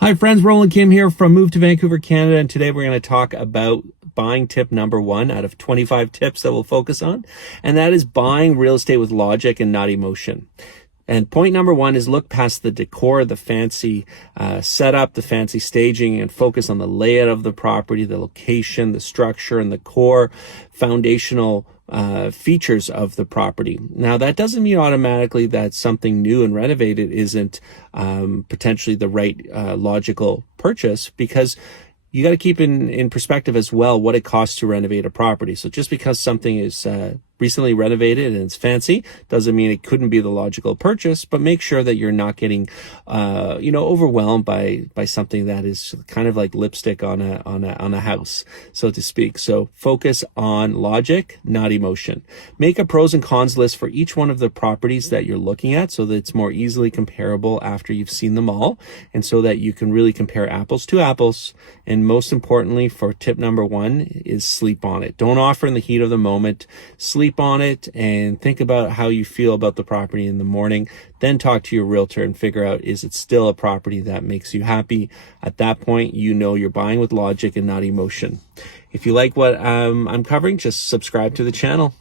Hi friends, Roland Kim here from Move to Vancouver, Canada, and today we're going to talk about buying tip number 1 out of 25 tips that we'll focus on, and that is buying real estate with logic and not emotion. And point number 1 is look past the decor, the fancy setup, the fancy staging, and focus on the layout of the property, the location, the structure, and the core foundational features of the property. Now, that doesn't mean automatically that something new and renovated isn't potentially the right logical purchase, because you got to keep in perspective as well what it costs to renovate a property. So just because something is recently renovated and it's fancy doesn't mean it couldn't be the logical purchase, but make sure that you're not getting overwhelmed by something that is kind of like lipstick on a house, so to speak. So focus on logic, not emotion. Make a pros and cons list for each one of the properties that you're looking at so that it's more easily comparable after you've seen them all, and so that you can really compare apples to apples. And most importantly, for tip number 1 is sleep on it. Don't offer in the heat of the moment. Sleep on it and think about how you feel about the property in the morning. Then talk to your realtor and figure out, is it still a property that makes you happy? At that point, you know you're buying with logic and not emotion. If you like what I'm covering, just subscribe to the channel.